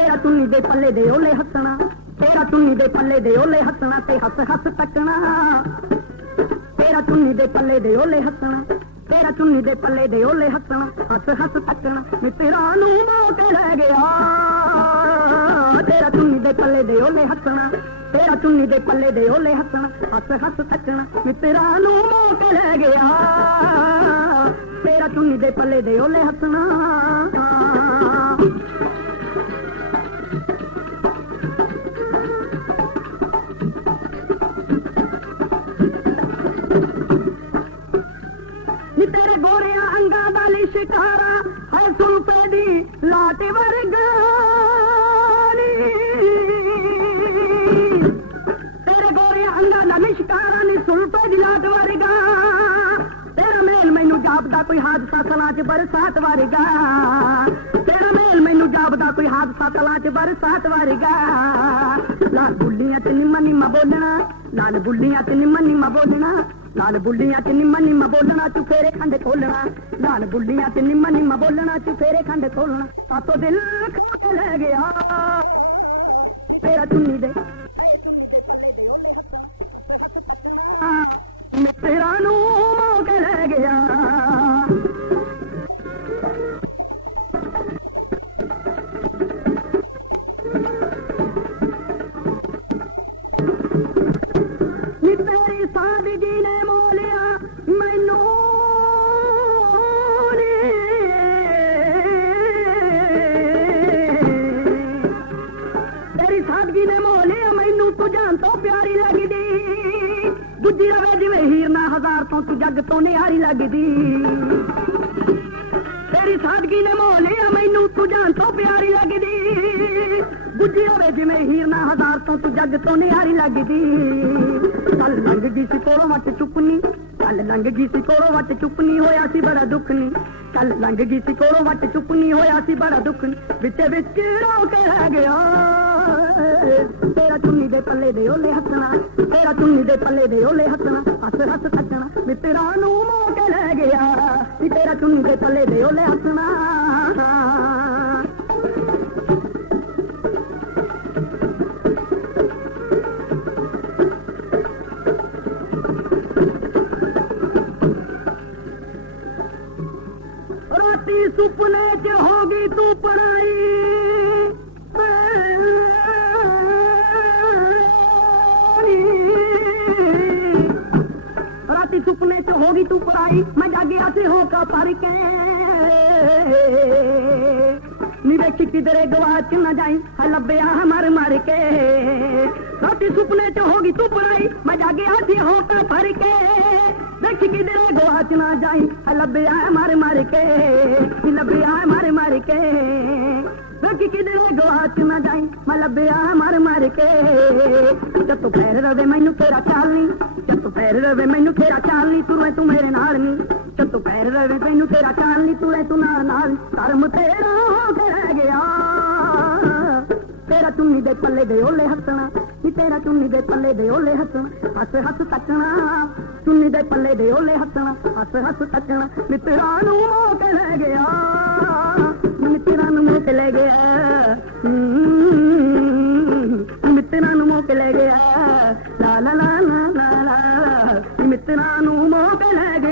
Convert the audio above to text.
ਤੇਰਾ ਚੁੰਨੀ ਦੇ ਪੱਲੇ ਦੇ ਓਲੇ ਹੱਸਣਾ, ਤੇਰਾ ਚੁੰਨੀ ਦੇ ਪੱਲੇ ਦੇ ਓਲੇ ਹੱਸਣਾ ਤੇ ਹੱਸ ਹੱਸ ਤੱਕਣਾ। ਤੇਰਾ ਚੁੰਨੀ ਦੇ ਪੱਲੇ ਦੇ ਓਲੇ ਹੱਸਣਾ, ਤੇਰਾ ਚੁੰਨੀ ਦੇ ਪੱਲੇ ਦੇ ਓਲੇ ਹੱਸਣਾ, ਹੱਸ ਹੱਸ ਤੱਕਣਾ ਮਿੱਤਰਾਂ ਨੂੰ ਮੋਹ ਕੇ ਗਿਆ। ਤੇਰਾ ਚੁੰਨੀ ਦੇ ਪੱਲੇ ਦੇ ਓਲੇ ਹੱਸਣਾ, ਤੇਰਾ ਚੁੰਨੀ ਦੇ ਪੱਲੇ ਦੇ ਓਲੇ ਹੱਸਣਾ, ਹੱਸ ਹੱਸ ਤੱਕਣਾ ਮਿੱਤਰਾਂ ਨੂੰ ਮੋਹ ਕੇ ਗਿਆ। ਤੇਰਾ ਚੁੰਨੀ ਦੇ ਪੱਲੇ ਦੇ ਓਲੇ ਹੱਸਣਾ ਤੇਰੇ ਗੋਰਿਆਂ ਅੰਗਾਂ ਦਾ ਲਿਸ਼ਕਾਰਾ ਹੈ ਸੁਲਪੇ ਦੀ ਲਾਟ ਵਰਗਾ ਤੇਰੇ ਗੋਰਿਆਂ ਅੰਗਾਂ ਦਾ ਲਿਸ਼ਕਾਰਾ ਨੀ ਸੁਲਪੇ ਦੀ ਲਾਟ ਵਰਗਾ ਤੇਰਾ ਮੇਲ ਮੈਨੂੰ ਜਾਪਦਾ ਕੋਈ ਹਾਦਸਾ ਸਲਾਂ 'ਚ ਬਰਸਾਤ ਵਰਗਾ ਤੇਰਾ ਮੇਲ ਮੈਨੂੰ ਜਾਪਦਾ ਕੋਈ ਹਾਦਸਾ ਸਲਾਂ 'ਚ ਬਰਸਾਤ ਵਰਗਾ ਲਾਲ ਬੁੱਲੀਆਂ ਤੇ ਨਿੰਮਾ ਨਿੰਮਾ ਬੋਲਣਾ, ਲਾਲ ਬੁੱਲੀਆਂ ਤੇ ਨਿੰਮਾ ਨਿੰਮਾ ਬੋਲਣਾ। ਲਾਲ ਬੁੱਲੀਆਂ ਚ ਨਿੰਮਾ ਨਿੰਮਾ ਬੋਲਣਾ ਤੂੰ ਫੇਰੇ ਖੰਡ ਖੋਲਣਾ। ਲਾਲ ਬੁੱਲੀਆਂ ਚ ਨਿੰਮਾ ਨਿੰਮਾ ਬੋਲਣਾ ਤੂੰ ਫੇਰੇ ਖੰਡ ਖੋਲਣਾ। ਸਾਤੋਂ ਦਿਲ ਖੋ ਲੈ ਗਿਆ। ਤੇਰਾ ਚੁੰਨੀ ਦੇ ਮੈਂ ਤੂੰ ਜਾਨ ਤੋਂ ਪਿਆਰੀ ਲੱਗਦੀ। ਦੂਜੀ ਰਵੇ ਜਿਵੇਂ ਹੀਰ ਨਾ ਹਜ਼ਾਰ ਤੋਂ ਤੂੰ ਜੱਗ ਤੋਂ ਨਿਆਰੀ ਲੱਗਦੀ। ਤੇਰੀ ਸਾਦਗੀ ਨੇ ਮੋਲਿਆ ਮੈਨੂੰ ਤੂੰ ਜਾਨ ਤੋਂ ਪਿਆਰੀ ਲੱਗਦੀ। ਦੂਜੀ ਰਵੇ ਜਿਵੇਂ ਹੀਰ ਨਾ ਹਜ਼ਾਰ ਤੋਂ ਤੂੰ ਜੱਗ ਤੋਂ ਨਿਆਰੀ ਲੱਗਦੀ। ਕੱਲ ਲੰਘ ਗਈ ਸੀ ਕੋਲੋਂ ਵੱਟ ਚੁੱਪਨੀ ਕੱਲ ਲੰਘ ਗਈ ਸੀ ਕੋਲੋਂ ਵੱਟ ਚੁੱਪਨੀ ਹੋਇਆ ਸੀ ਬੜਾ ਦੁੱਖ ਨੀ ਕੱਲ ਲੰਘ ਗਈ ਸੀ ਕੋਲੋਂ ਵੱਟ ਚੁੱਪਨੀ ਹੋਇਆ ਸੀ ਬੜਾ ਦੁੱਖ ਨੀ ਵਿੱਚ ਵਿੱਚ ਰੋ ਕੇ ਰਹਿ ਗਿਆ। ਤੇਰਾ ਚੁੰਨੀ ਦੇ ਪੱਲੇ ਦੇ ਓਲੇ ਹੱਸਣਾ, ਤੇਰਾ ਚੁੰਨੀ ਦੇ ਪੱਲੇ ਦੇ ਓਲੇ ਹੱਸਣਾ, ਹੱਸ ਹੱਸ ਤੱਕਣਾ ਮਿੱਤਰਾਂ ਨੂੰ ਮੋਹ ਕੇ ਲੈ ਗਿਆ, ਵੀ ਤੇਰਾ ਚੁੰਨੀ ਦੇ ਪੱਲੇ ਦੇ ਓਲੇ ਹੱਸਣਾ। ਰਾਤੀ ਸੁਪਨੇ 'ਚ ਹੋ ਗਈ ਤੂੰ ਪੜਾਈ ਸੁਪਨੇ 'ਚ ਹੋ ਗਈ ਤੂੰ ਪੜਾਈ ਮੈਂ ਜਾਗਿਆ ਸੀ ਹੋ ਕਾ ਪਰ ਕੇ ਨੀ ਵੇਖੀ ਕਿਧਰੇ ਗਵਾਚ ਨਾ ਜਾਈ ਹੈ ਲੱਭਿਆ ਮਰ ਮਰ ਕੇ ਰਾਤੀ ਸੁਪਨੇ 'ਚ ਹੋ ਗਈ ਤੂੰ ਪੜਾਈ ਮੈਂ ਜਾਗਿਆ ਸੀ ਹੋ ਕਾ ਪਰ ਕੇ ਵੇਖੀ ਕਿਧਰੇ ਗਵਾਚ ਨਾ ਜਾਈ ਹੈ ਲੱਭਿਆ ਮਰ ਮਰ ਕੇ ਨੀ ਲੱਭਿਆ ਮਰ ਕਿਧਰੇ ਨਾ ਜਾਈ ਮੈਂ ਲੱਭਿਆ ਮਰ ਮਰ ਕੇ ਜਦ ਤੂੰ ਫੇਰ ਰਵੇ ਮੈਨੂੰ ਤੇਰਾ ਚਾਲ ਨਹੀਂ ਜਦ ਤੂੰ ਫੇਰ ਰਵੇ ਮੈਨੂੰ ਤੇਰਾ ਚਾਲ ਨਹੀਂ ਤੂੰ ਐ ਤੂੰ ਮੇਰੇ ਨਾਲ ਨਹੀਂ ਜਦ ਤੂੰ ਫੇਰ ਰਵੇ ਮੈਨੂੰ ਤੇਰਾ ਚਾਲ ਨਹੀਂ ਤੂੰ ਐ ਤੂੰ ਨਾਲ ਨਾਲ ਧਰਮ ਤੇਰਾ ਹੋ ਕੇ ਰਹਿ ਗਿਆ ਤੇਰਾ ਚੁੰਨੀ ਦੇ ਪੱਲੇ ਦੇ ਓਲੇ ਹੱਸਣਾ ਨੀ ਤੇਰਾ ਚੁੰਨੀ ਦੇ ਪੱਲੇ ਦੇ ਓਲੇ ਹੱਸਣਾ ਹੱਸ ਹੱਸ ਤੱਕਣਾ ਚੁੰਨੀ ਦੇ ਪੱਲੇ ਦੇ ਓਲੇ ਹੱਸਣਾ ਹੱਸ ਹੱਸ ਤੱਕਣਾ, ਮਿੱਤਰਾਂ ਨੂੰ ਮੋਹ ਕੇ ਲੈ ਗਿਆ। ਲੈ ਗਿਆ। ਮਿੱਤਰਾਂ ਨੂੰ ਮੋਹ ਲੈ ਗਿਆ। ਲਾ ਲਾ ਲਾ ਲਾ ਲਾ ਮਿੱਤਰਾਂ ਨੂੰ ਮੋਕ ਲੈ ਗਿਆ